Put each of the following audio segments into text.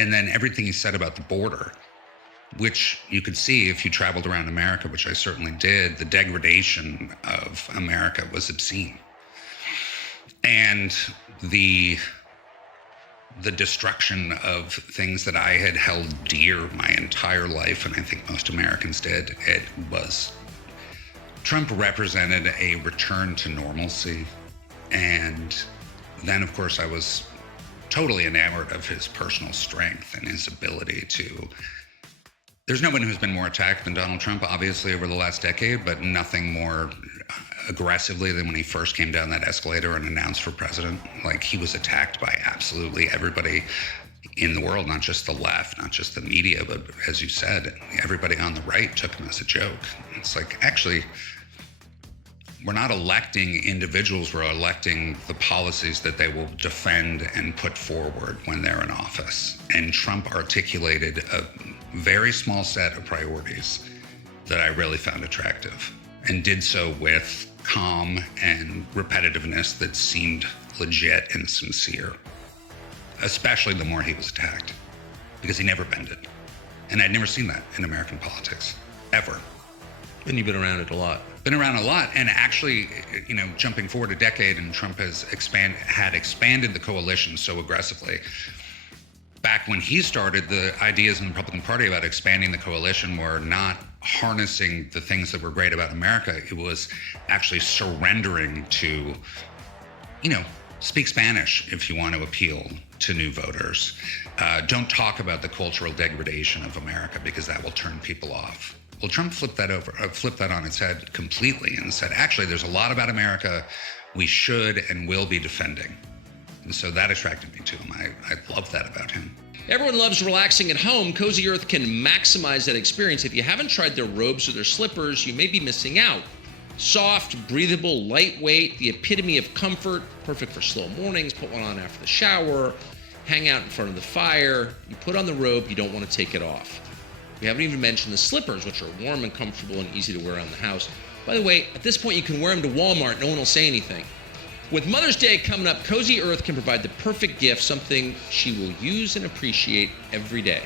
And then everything he said about the border, which you could see if you traveled around America, which I certainly did, the degradation of America was obscene. And the destruction of things that I had held dear my entire life, and I think most Americans did, Trump represented a return to normalcy. And then, of course, I was totally enamored of his personal strength and his ability to... There's no one who's been more attacked than Donald Trump, obviously, over the last decade, but nothing more aggressively than when he first came down that escalator and announced for president. Like, he was attacked by absolutely everybody in the world, not just the left, not just the media, but as you said, everybody on the right took him as a joke. It's like, actually, we're not electing individuals, we're electing the policies that they will defend and put forward when they're in office. And Trump articulated a very small set of priorities that I really found attractive, and did so with calm and repetitiveness that seemed legit and sincere, especially the more he was attacked, because he never bended. And I'd never seen that in American politics, ever. And you've been around it a lot. Been around a lot, and actually, jumping forward a decade, and Trump had expanded the coalition so aggressively. Back when he started, the ideas in the Republican Party about expanding the coalition were not harnessing the things that were great about America. It was actually surrendering to, speak Spanish if you want to appeal to new voters. Don't talk about the cultural degradation of America because that will turn people off. Well, Trump flipped that on its head completely and said, actually, there's a lot about America we should and will be defending. And so that attracted me to him. I love that about him. Everyone loves relaxing at home. Cozy Earth can maximize that experience. If you haven't tried their robes or their slippers, you may be missing out. Soft, breathable, lightweight, the epitome of comfort, perfect for slow mornings. Put one on after the shower, hang out in front of the fire. You put on the robe, you don't want to take it off. We haven't even mentioned the slippers, which are warm and comfortable and easy to wear around the house. By the way, at this point, you can wear them to Walmart. No one will say anything. With Mother's Day coming up, Cozy Earth can provide the perfect gift, something she will use and appreciate every day.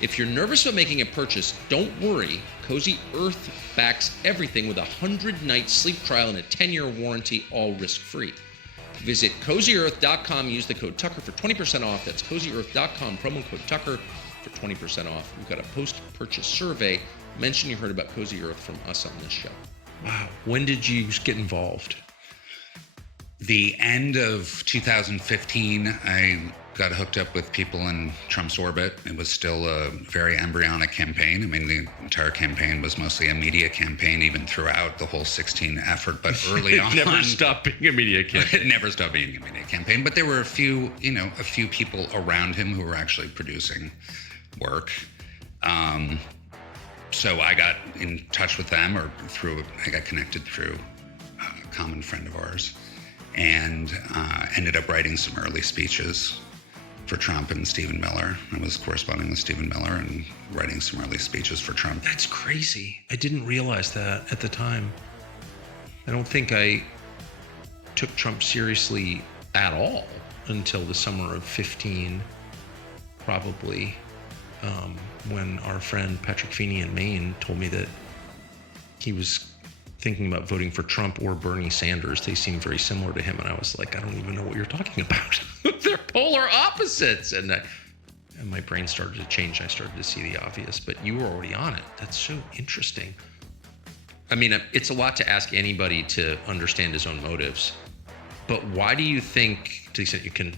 If you're nervous about making a purchase, don't worry. Cozy Earth backs everything with a 100-night sleep trial and a 10-year warranty, all risk-free. Visit CozyEarth.com, use the code Tucker for 20% off. That's CozyEarth.com, promo code Tucker for 20% off. We've got a post-purchase survey. Mention you heard about Cozy Earth from us on this show. Wow. When did you get involved? The end of 2015, I got hooked up with people in Trump's orbit. It was still a very embryonic campaign. I mean, the entire campaign was mostly a media campaign, even throughout the whole 16 effort. But early on, It never stopped being a media campaign. It never stopped being a media campaign. But there were a few people around him who were actually producing work. So I got in touch with them, I got connected through a common friend of ours, and ended up writing some early speeches for Trump and Stephen Miller. I was corresponding with Stephen Miller and writing some early speeches for Trump. That's crazy. I didn't realize that at the time. I don't think I took Trump seriously at all until the summer of 15, probably, when our friend Patrick Feeney in Maine told me that he was thinking about voting for Trump or Bernie Sanders. They seem very similar to him. And I was like, I don't even know what you're talking about. They're polar opposites. And my brain started to change. I started to see the obvious, but you were already on it. That's so interesting. I mean, it's a lot to ask anybody to understand his own motives, but why do you think, to the extent you can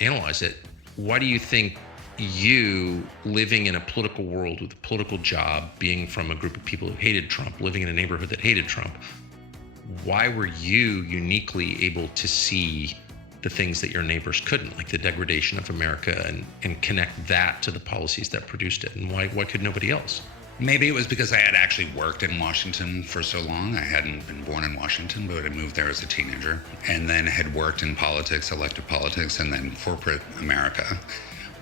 analyze it, why do you think you, living in a political world with a political job, being from a group of people who hated Trump, living in a neighborhood that hated Trump, why were you uniquely able to see the things that your neighbors couldn't, like the degradation of America, and connect that to the policies that produced it? And why could nobody else? Maybe it was because I had actually worked in Washington for so long. I hadn't been born in Washington, but I moved there as a teenager, and then had worked in politics, elected politics, and then corporate America,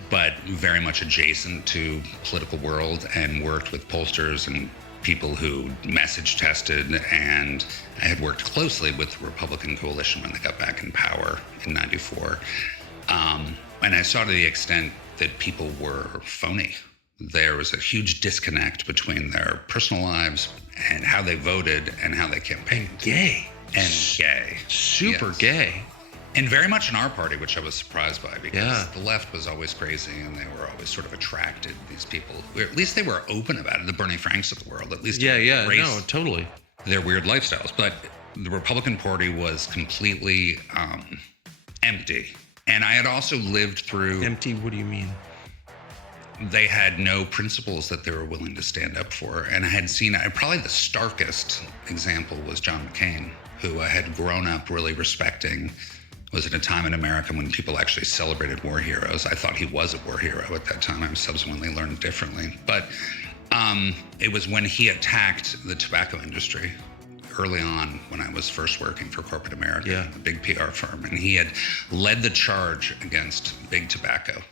but very much adjacent to political world, and worked with pollsters and people who message tested. And I had worked closely with the Republican coalition when they got back in power in '94. And I saw to the extent that people were phony. There was a huge disconnect between their personal lives and how they voted and how they campaigned. Gay. And gay. Super Yes. gay. And very much in our party, which I was surprised by, because Yeah. the left was always crazy and they were always sort of attracted, these people. At least they were open about it, the Bernie Franks of the world, at least Yeah, embrace no, totally. their weird lifestyles. But the Republican Party was completely empty. And I had also lived through, Empty, what do you mean? they had no principles that they were willing to stand up for. And I had seen, probably the starkest example was John McCain, who I had grown up really respecting. Was at a time in America when people actually celebrated war heroes. I thought he was a war hero at that time. I subsequently learned differently. But it was when he attacked the tobacco industry early on, when I was first working for corporate America, Yeah. a big PR firm. And he had led the charge against big tobacco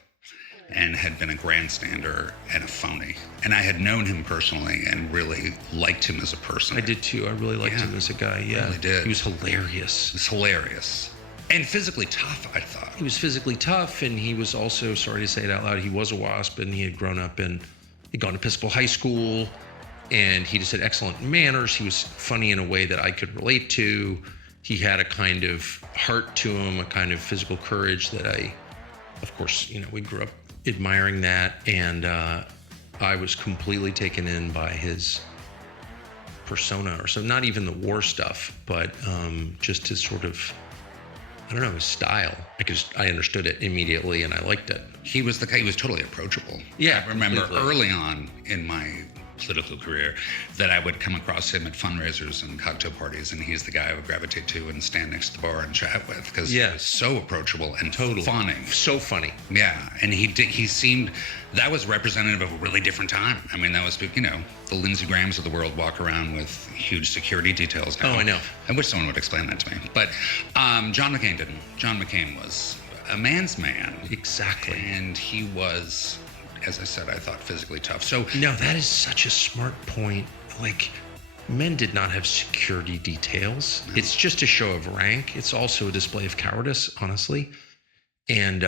and had been a grandstander and a phony. And I had known him personally and really liked him as a person. I did too. I really liked Yeah, him as a guy. Yeah. really did. He was hilarious. It was hilarious. And physically tough, I thought. He was physically tough, and he was also, sorry to say it out loud, he was a WASP, and he had grown up he'd gone to Episcopal High School, and he just had excellent manners. He was funny in a way that I could relate to. He had a kind of heart to him, a kind of physical courage that of course, we grew up admiring that, and I was completely taken in by his persona, or so, not even the war stuff, but just his sort of, I don't know, his style. I understood it immediately and I liked it. He was the guy, he was totally approachable. Yeah, I remember completely. early on in my political career that I would come across him at fundraisers and cocktail parties, and he's the guy I would gravitate to and stand next to the bar and chat with, because he was so approachable and funny. So funny. Yeah, and he seemed, that was representative of a really different time. I mean, that was, the Lindsey Grahams of the world walk around with huge security details now. Oh, I know. I wish someone would explain that to me. But John McCain didn't. John McCain was a man's man. Exactly. And he was, as I said, I thought physically tough. So No, that is such a smart point. Like, men did not have security details. No. It's just a show of rank. It's also a display of cowardice, honestly. And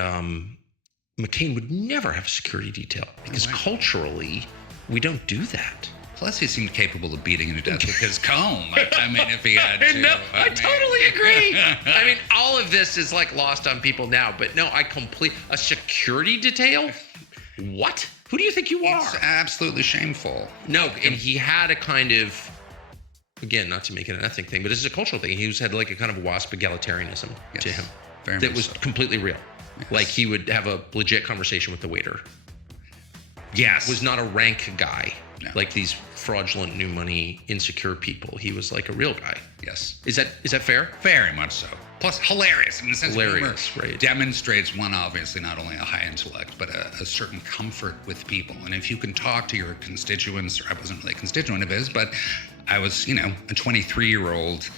McCain would never have a security detail, because culturally, we don't do that. Plus, he seemed capable of beating you to death with his comb. I mean, if he had to. No, I totally agree. I mean, all of this is like lost on people now, but no, a security detail? What? Who do you think you are? It's absolutely shameful. No, and he had a kind of, again, not to make it an ethnic thing, but this is a cultural thing. He had like a kind of WASP egalitarianism to him that was completely real. Yes. Like, he would have a legit conversation with the waiter. Yes. Was not a rank guy. No. Like these fraudulent new money insecure people. He was like a real guy. Yes. Is that fair? Very much so. Plus, hilarious in the sense hilarious, humor right. Demonstrates, one, obviously not only a high intellect, but a certain comfort with people. And if you can talk to your constituents, or I wasn't really a constituent of his, but I was, a 23-year-old,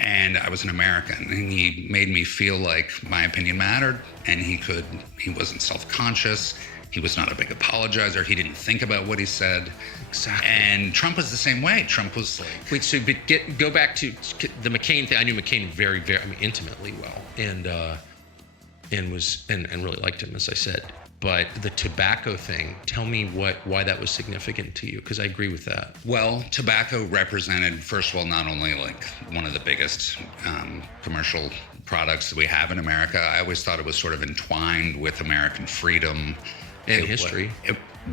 and I was an American, and he made me feel like my opinion mattered, and he wasn't self-conscious. He was not a big apologizer. He didn't think about what he said. Exactly. And Trump was the same way. Trump was like... Wait, so go back to the McCain thing. I knew McCain very, very, intimately well, and really liked him, as I said. But the tobacco thing, tell me why that was significant to you, because I agree with that. Well, tobacco represented, first of all, not only like one of the biggest commercial products that we have in America. I always thought it was sort of entwined with American freedom. And history.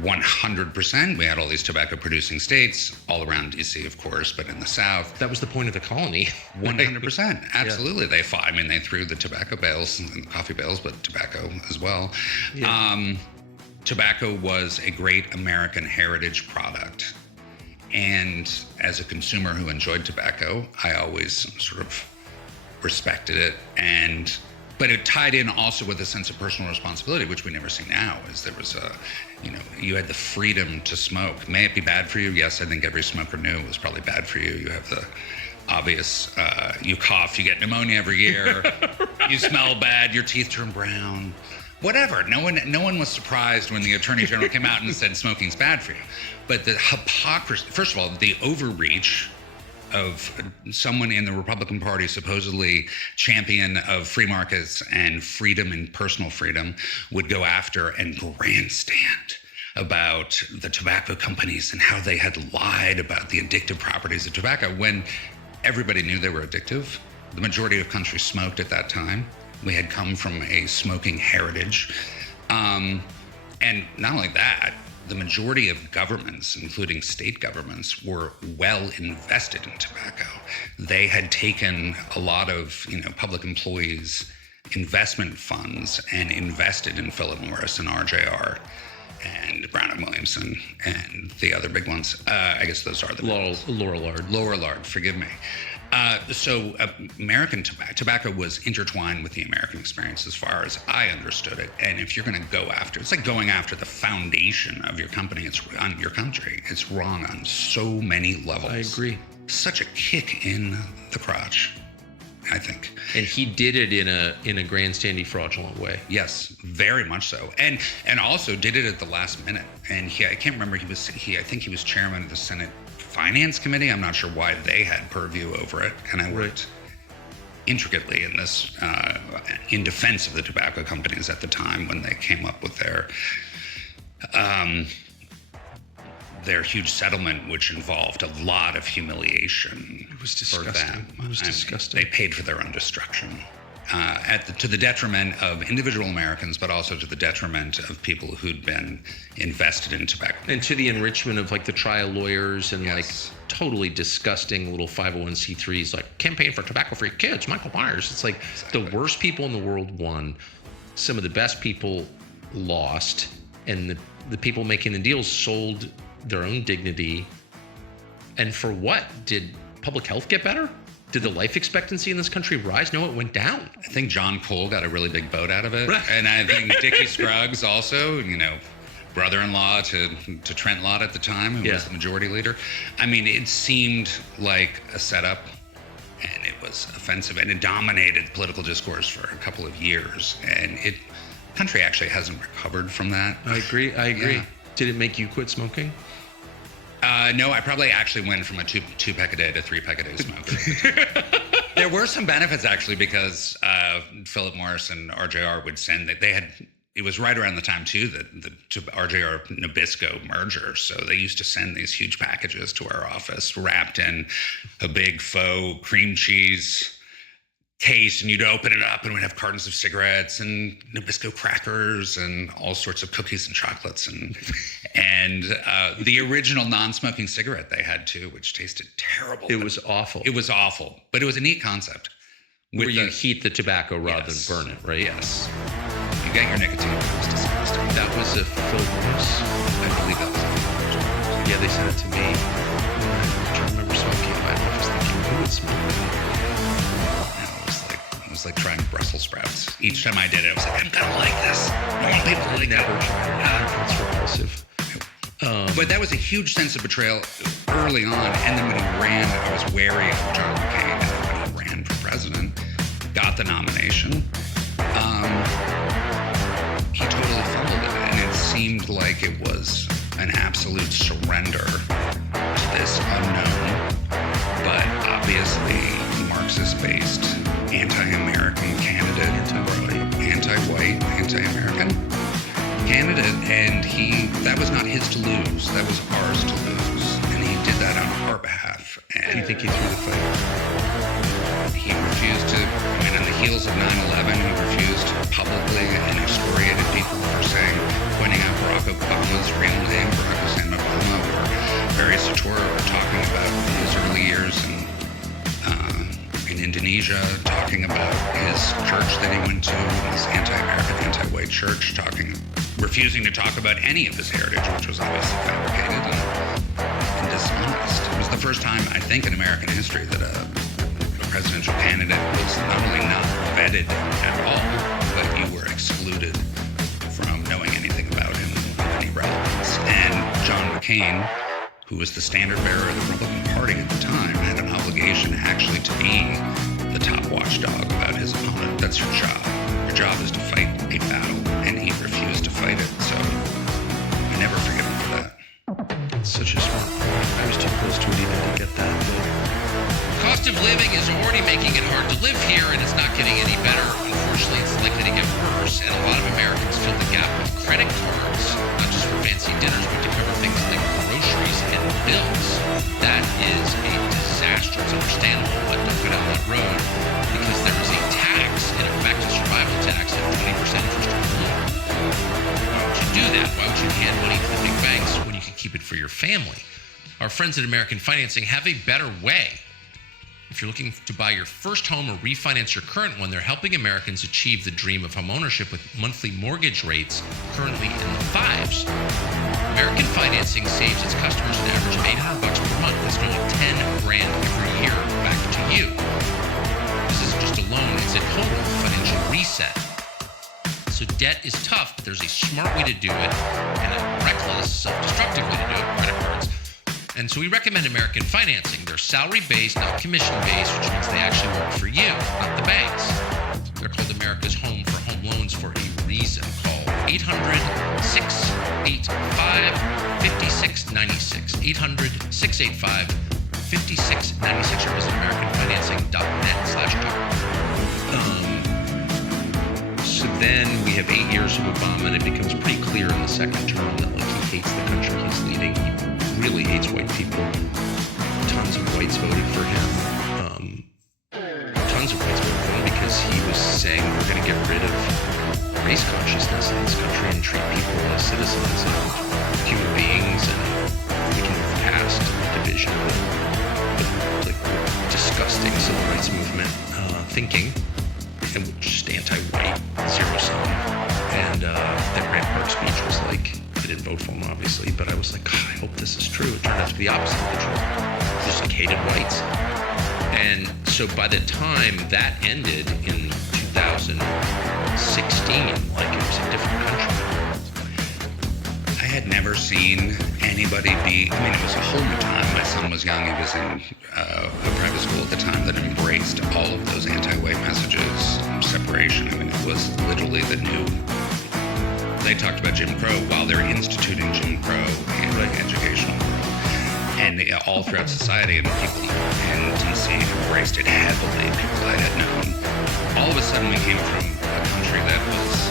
100%. We had all these tobacco producing states all around DC, of course, but in the South. That was the point of the colony. 100%. Absolutely. Yeah. They fought. I mean, they threw the tobacco bales and the coffee bales, but tobacco as well. Yeah. Tobacco was a great American heritage product. And as a consumer who enjoyed tobacco, I always sort of respected it. But it tied in also with a sense of personal responsibility, which we never see now, is there was you had the freedom to smoke. May it be bad for you? Yes, I think every smoker knew it was probably bad for you. You have the obvious, you cough, you get pneumonia every year, you smell bad, your teeth turn brown, whatever. No one was surprised when the Attorney General came out and said smoking's bad for you. But the hypocrisy, first of all, the overreach of someone in the Republican Party, supposedly champion of free markets and freedom and personal freedom, would go after and grandstand about the tobacco companies and how they had lied about the addictive properties of tobacco when everybody knew they were addictive. The majority of countries smoked at that time. We had come from a smoking heritage. And not only that, the majority of governments, including state governments, were well invested in tobacco. They had taken a lot of, public employees' investment funds and invested in Philip Morris and RJR and Brown and Williamson and the other big ones. I guess those are the Lorillard. Lorillard, forgive me. So American tobacco was intertwined with the American experience as far as I understood it. And if you're going to go after, it's like going after the foundation of your company, it's on your country. It's wrong on so many levels. I agree. Such a kick in the crotch, I think. And he did it in a grandstandy, fraudulent way. Yes, very much so. And also did it at the last minute. And I can't remember, I think he was chairman of the Senate Finance Committee. I'm not sure why they had purview over it. And I worked intricately in this, in defense of the tobacco companies at the time when they came up with their huge settlement, which involved a lot of humiliation. It was disgusting. For them. It was disgusting. They paid for their own destruction. To the detriment of individual Americans, but also to the detriment of people who'd been invested in tobacco. And to the enrichment of like the trial lawyers and Yes. like totally disgusting little 501c3s like campaign for tobacco-free kids, Michael Myers. It's like the worst people in the world won. Some of the best people lost. And the people making the deals sold their own dignity. And for what? Did public health get better? Did the life expectancy in this country rise? No, it went down. I think John Cole got a really big boat out of it. Right. And I think Dickie Scruggs also, brother-in-law to Trent Lott at the time, who was the majority leader. I mean, it seemed like a setup, and it was offensive, and it dominated political discourse for a couple of years. And the country actually hasn't recovered from that. I agree. Yeah. Did it make you quit smoking? No, I probably actually went from a two pack a day to 3 pack a day smoker. There were some benefits actually, because Philip Morris and RJR would send that they had. It was right around the time too that the RJR Nabisco merger, so they used to send these huge packages to our office wrapped in a big faux cream cheese case, and you'd open it up and we'd have cartons of cigarettes and Nabisco crackers and all sorts of cookies and chocolates and the original non-smoking cigarette they had too, which tasted terrible. It was awful. It was awful, but it was a neat concept. Where you heat the tobacco rather than burn it, right? Yes. You get your nicotine. It was disgusting. That was a Philip Morris. I believe that was a Philip Morris. Yeah, they sent it to me. I can't remember smoking. I was thinking, who would smoke? It was like trying Brussels sprouts. Each time I did it, I was like, I'm gonna like this. I want people to like Never it. tried it. It's repulsive. But that was a huge sense of betrayal early on. And then when he ran, I was wary of John McCain. And when he ran for president, got the nomination, he totally fumbled it. And it seemed like it was an absolute surrender to this unknown, but obviously Marxist-based anti-American candidate, anti-white, anti-American candidate, and that was not his to lose, that was ours to lose, and he did that on our behalf. Do And you think he threw the fight? he refused to, on the heels of 9/11, he refused publicly and excoriated people for pointing out Barack Obama's real name, Barack Hussein Obama, or Barry Soetoro were talking about his early years in Indonesia, talking about his church that he went to, his anti-American, anti-white church, refusing to talk about any of his heritage, which was obviously fabricated and dishonest. It was the first time, I think, in American history that a presidential candidate was not only not vetted at all, but you were excluded from knowing anything about him of any relevance. And John McCain, who was the standard bearer of the Republican Party at the time, had an obligation actually to be the top watchdog about his opponent. That's your job. Your job is to fight a battle, and he refused to fight it. So I never forgive him for that. Such a smart point. I was too close to it even to get that. living is already making it hard to live here, and it's not getting any better. Unfortunately, it's likely to get worse, and a lot of Americans fill the gap with credit cards, not just for fancy dinners, but to cover things like groceries and bills. That is a disaster. It's understandable, but don't go down that road, because there is a tax, in effect, a survival tax at 20% interest on loan. Why would you do that? Why would you hand money to the big banks when you can keep it for your family? Our friends at American Financing have a better way. If you're looking to buy your first home or refinance your current one, they're helping Americans achieve the dream of homeownership with monthly mortgage rates currently in the fives. American Financing saves its customers an average of $800 per month. That's nearly $10,000 every year back to you. This isn't just a loan, it's a total financial reset. So debt is tough, but there's a smart way to do it and a reckless, self-destructive way to do it, credit cards. And so we recommend American Financing. They're salary-based, not commission-based, which means they actually work for you, not the banks. They're called America's Home for Home Loans for a reason. Call 800-685-5696. 800-685-5696 or visit AmericanFinancing.net/talk. So then we have 8 years of Obama, and it becomes pretty clear in the second term that he hates the country he's leading. He really hates white people. Tons of whites voted for him. Tons of whites voted for him because he was saying we're going to get rid of race consciousness in this country and treat people as citizens and human beings, and we can move past the division of the disgusting civil rights movement thinking, and just anti-white, zero-sum. And that Grant Park speech was like, I didn't vote for him, obviously, but I was like, God, I hope this is true. It turned out to be the opposite of the truth. Just like hated whites. And so by the time that ended in 2016, like it was a different country. I had never seen anybody be, I mean, it was a whole new time. My son was young. He was in a private school at the time that embraced all of those anti-white messages, separation. I mean, it was literally the new, they talked about Jim Crow while they're instituting Jim Crow in the educational world. And all throughout society, and people in DC embraced it heavily, people I had known. All of a sudden, we came from a country that was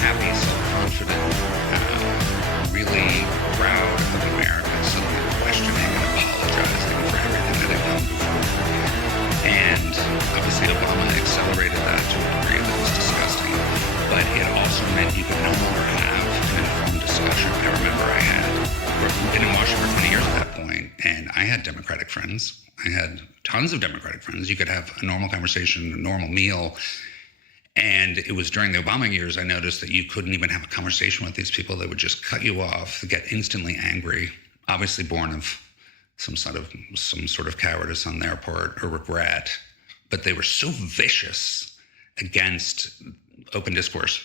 happy, self-confident, really proud of America, suddenly questioning and apologizing for everything that had come before. And obviously, Obama accelerated that to a degree that was disgusting. But it also meant you could no longer have an informed discussion. I remember I had been in Washington for 20 years at that point, and I had Democratic friends. I had tons of Democratic friends. You could have a normal conversation, a normal meal. And it was during the Obama years I noticed that you couldn't even have a conversation with these people. They would just cut you off, get instantly angry, obviously born of some sort of cowardice on their part or regret. But they were so vicious against open discourse.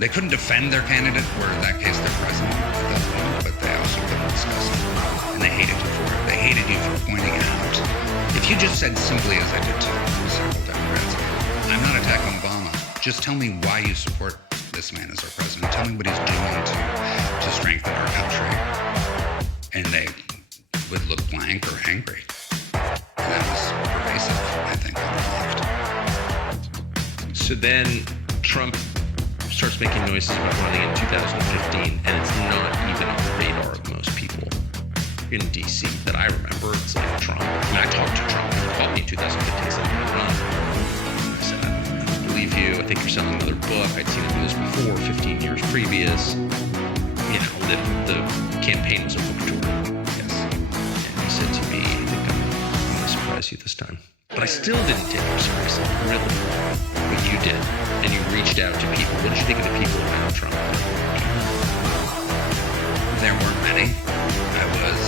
They couldn't defend their candidate, or in that case, their president at that point, but they also couldn't discuss it. And they hated you for it. They hated you for pointing out. If you just said simply, as I did to several Democrats, I'm not attacking Obama. Just tell me why you support this man as our president. Tell me what he's doing to strengthen our country. And they would look blank or angry. And that was pervasive, I think, on the left. So then Trump starts making noises about running in 2015, and it's not even on the radar of most people in DC that I remember. It's like Trump. I mean, I talked to Trump. He called me in 2015 saying, "Run." I said, "I don't believe you. I think you're selling another book." I'd seen him do this before, 15 years previous. You know, the campaign was a book tour. Yes. And he said to me, "I think I'm going to surprise you this time." But I still didn't take him seriously, really. But you did. And you reached out to people. What did you think of the people around Trump? There weren't many. I was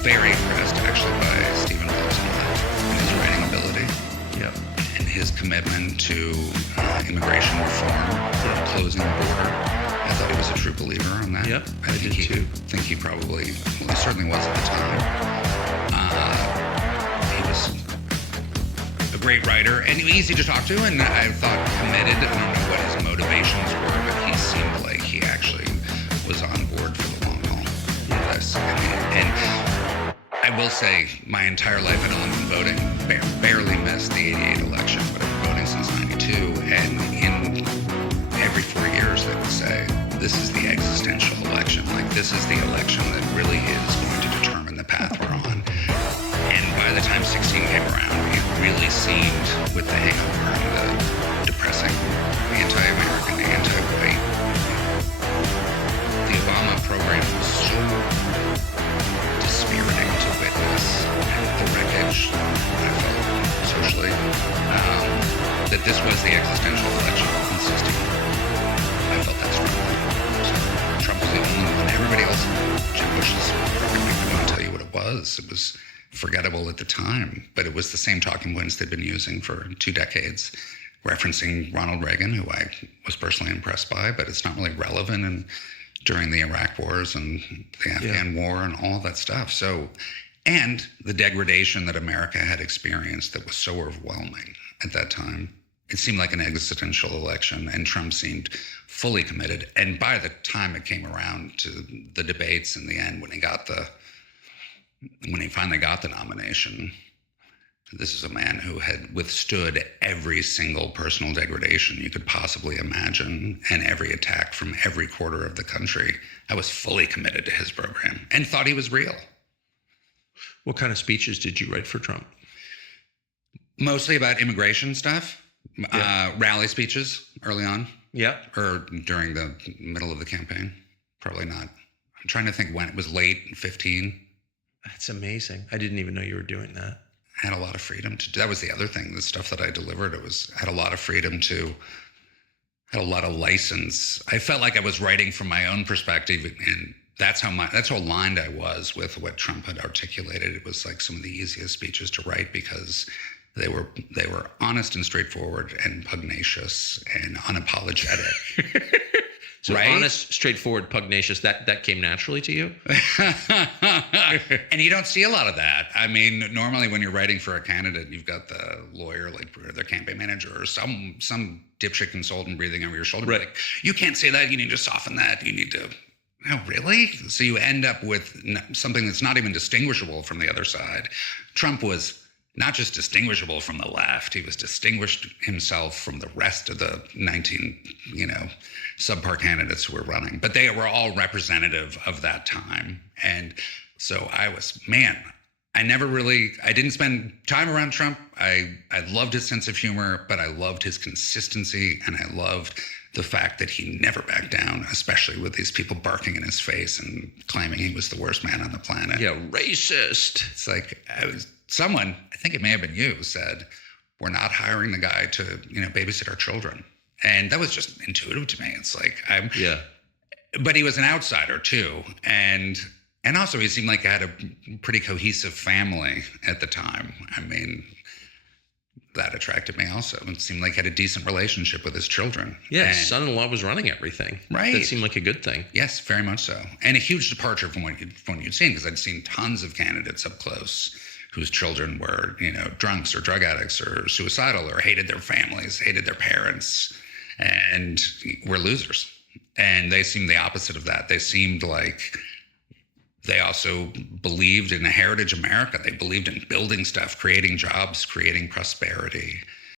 very impressed, actually, by Stephen Wilson and his writing ability. Yep. And his commitment to immigration reform, closing the border. I thought he was a true believer on that. Yep, I think he probably, well, he certainly was at the time. He was a great writer and easy to talk to, and I thought committed. I don't know what his motivations were, but he seemed like he actually was on board for the long haul. Yes. And I will will say my entire life I'd only been voting, barely missed the 88 election, but I've been voting since 92. And in every 4 years, they would say, this is the existential election. Like, this is the election that really is going to determine the path we're on. And by the time 16 came around, it really seemed, with the hangover and the depressing anti-American, anti-white, the Obama program was so dispiriting to witness, and the wreckage I felt socially, that this was the existential election in 16. I felt that strongly. So Trump was the only one. Everybody else, Jeb Bush's program, I couldn't tell you what it was. It was forgettable at the time, but it was the same talking points they'd been using for 2 decades, referencing Ronald Reagan, who I was personally impressed by, but it's not really relevant and during the Iraq wars and the Afghan war and all that stuff. So, and the degradation that America had experienced that was so overwhelming at that time. It seemed like an existential election, and Trump seemed fully committed. And by the time it came around to the debates in the end, when he finally got the nomination, this is a man who had withstood every single personal degradation you could possibly imagine and every attack from every quarter of the country. I was fully committed to his program and thought he was real. What kind of speeches did you write for Trump? Mostly about immigration stuff, rally speeches early on. Yeah. Or during the middle of the campaign. Probably not. I'm trying to think when. It was late 15. That's amazing. I didn't even know you were doing that. I had a lot of freedom to do. That was the other thing. The stuff that I delivered, had a lot of freedom to, had a lot of license. I felt like I was writing from my own perspective, and that's how aligned I was with what Trump had articulated. It was like some of the easiest speeches to write because they were honest and straightforward and pugnacious and unapologetic. So right? Honest, straightforward, pugnacious, that came naturally to you? And you don't see a lot of that. I mean, normally when you're writing for a candidate, you've got the lawyer, like their campaign manager, or some dipshit consultant breathing over your shoulder. Right. Like, you can't say that. You need to soften that. You need to, oh, really? So you end up with something that's not even distinguishable from the other side. Trump was not just distinguishable from the left, he was distinguished himself from the rest of the 19, subpar candidates who were running. But they were all representative of that time. And so I didn't spend time around Trump. I loved his sense of humor, but I loved his consistency, and I loved the fact that he never backed down, especially with these people barking in his face and claiming he was the worst man on the planet. Yeah, racist. It's like someone, I think it may have been you, said, we're not hiring the guy to, babysit our children. And that was just intuitive to me. It's like, but he was an outsider too. And also he seemed like he had a pretty cohesive family at the time. I mean, that attracted me also. It seemed like he had a decent relationship with his children. Yeah, his son-in-law was running everything. Right. That seemed like a good thing. Yes, very much so. And a huge departure from what you'd seen, because I'd seen tons of candidates up close whose children were, drunks or drug addicts or suicidal or hated their families, hated their parents, and were losers. And they seemed the opposite of that. They seemed like they also believed in a heritage America. They believed in building stuff, creating jobs, creating prosperity.